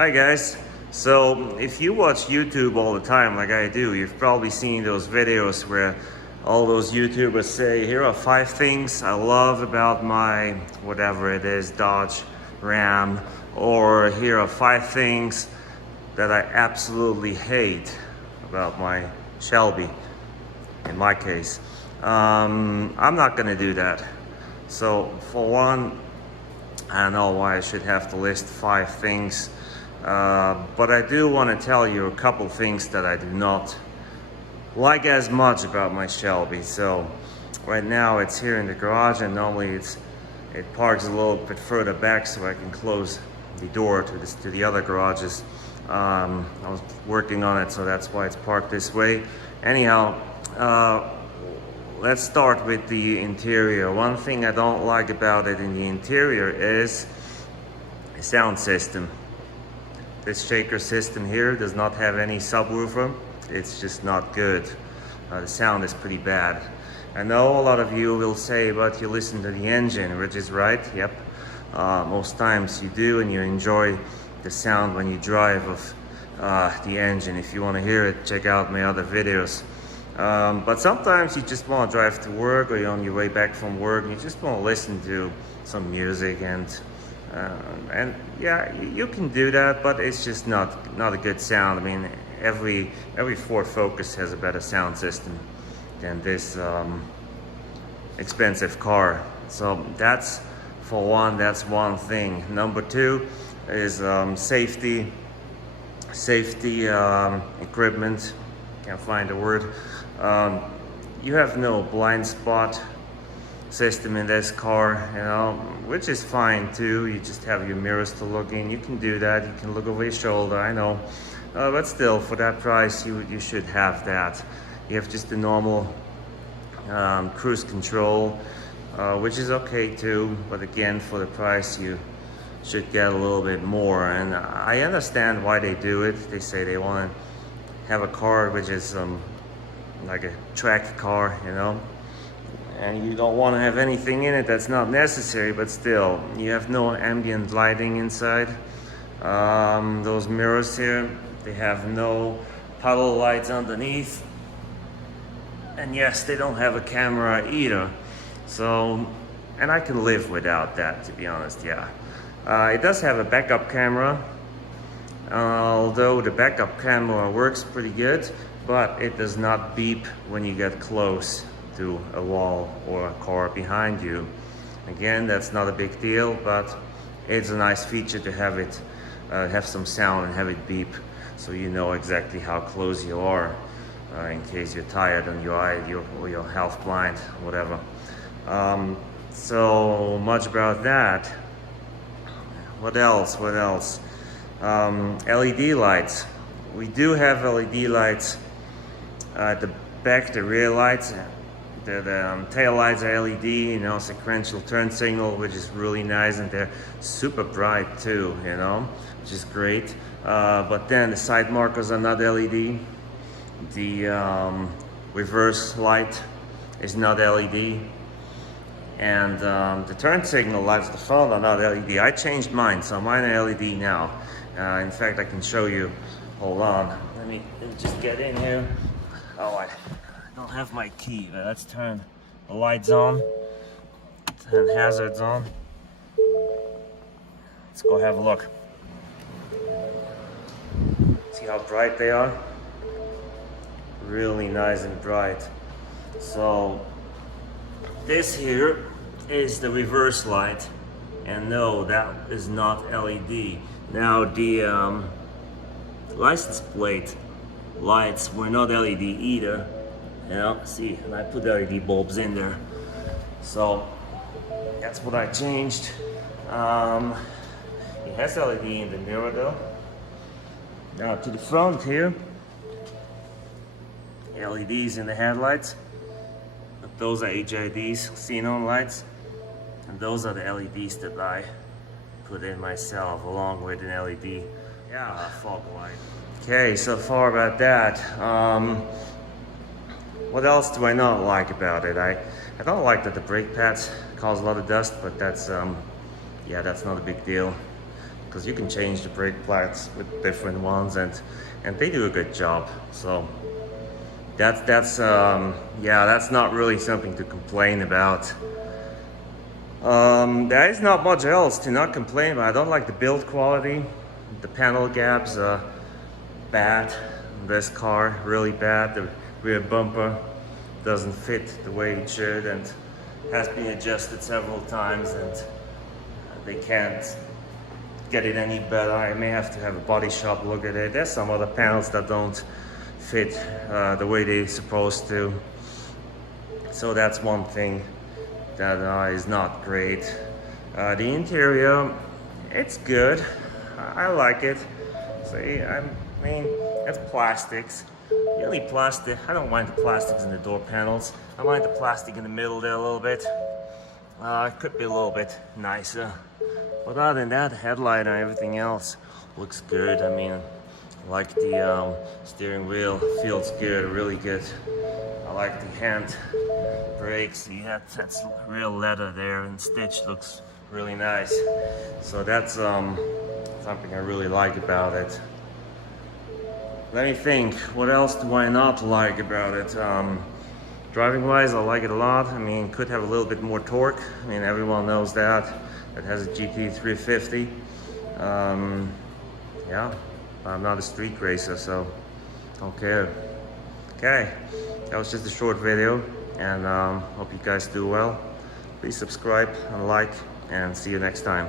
Hi guys. So if you watch YouTube all the time like I do, you've probably seen those videos where all those YouTubers say, here are 5 things I love about my whatever it is, Dodge Ram, or here are 5 things that I absolutely hate about my Shelby, in my case. I'm not gonna do that. So for one, I don't know why I should have to list 5 things, but I do want to tell you a couple things that I do not like as much about my Shelby. So right now it's here in the garage, and normally it parks a little bit further back so I can close the door to the other garages. I was working on it, so that's why it's parked this way. Anyhow, let's start with the interior. One thing I don't like about it in the interior is the sound system. This shaker system here does not have any subwoofer. It's just not good. The sound is pretty bad. I know a lot of you will say, but you listen to the engine, which is right. Yep, most times you do, and you enjoy the sound when you drive of the engine. If you want to hear it, check out my other videos. But sometimes you just want to drive to work, or you're on your way back from work and you just want to listen to some music, and yeah, you can do that, but it's just not a good sound. I mean, every Ford Focus has a better sound system than this expensive car. So that's for one. That's one thing. Number two is safety equipment. Can't find the word. You have no blind spot system in this car, you know, which is fine too. You just have your mirrors to look in. You can do that. You can look over your shoulder, I know, but still, for that price, you should have that. You have just the normal cruise control, which is okay too, but again, for the price, you should get a little bit more. And I understand why they do it. They say they want to have a car which is like a track car, you know, and you don't want to have anything in it that's not necessary, but still, you have no ambient lighting inside. Those mirrors here, they have no puddle lights underneath, and yes, they don't have a camera either. So, and I can live without that, to be honest. Yeah, it does have a backup camera, although the backup camera works pretty good, but it does not beep when you get close to a wall or a car behind you. Again, that's not a big deal, but it's a nice feature to have it have some sound and have it beep, so you know exactly how close you are, in case you're tired and or you're half blind, whatever. So much about that. What else? LED lights. We do have LED lights at the back, the rear lights. The tail lights are LED, you know, sequential turn signal, which is really nice, and they're super bright too, you know, which is great. But then the side markers are not LED. The reverse light is not LED, and the turn signal lights at the front are not LED. I changed mine, so mine are LED now. In fact, I can show you. Hold on, let me just get in here. Oh, I don't have my key, but let's turn the lights on, turn hazards on. Let's go have a look. See how bright they are? Really nice and bright. So this here is the reverse light, and no, that is not LED. Now the license plate lights were not LED either. You know, see, and I put LED bulbs in there. So that's what I changed. It has LED in the mirror though. Now to the front here, LEDs in the headlights. But those are HIDs, xenon lights. And those are the LEDs that I put in myself, along with an LED fog light. Okay, so far about that. What else do I not like about it? I don't like that the brake pads cause a lot of dust, but that's yeah, that's not a big deal. because you can change the brake pads with different ones, and they do a good job. So that's yeah, that's not really something to complain about. There is not much else to not complain about. I don't like the build quality. The panel gaps are bad in this car, really bad. The rear bumper doesn't fit the way it should and has been adjusted several times, and they can't get it any better. I may have to have a body shop look at it. There's some other panels that don't fit the way they're supposed to. So that's one thing that is not great. The interior, it's good. I like it. See, I mean, it's plastics. Really plastic. I don't mind the plastics in the door panels. I mind the plastic in the middle there a little bit. It could be a little bit nicer. But other than that, the headlight and everything else looks good. I mean, I like the steering wheel, feels good, really good. I like the hand brakes. Yeah, that's real leather there, and stitch looks really nice. So that's something I really like about it. Let me think, what else do I not like about it? Driving wise, I like it a lot. I mean, could have a little bit more torque. I mean, everyone knows that. It has a GT350. Yeah, I'm not a street racer, so don't care. Okay, that was just a short video, and hope you guys do well. Please subscribe and like, and see you next time.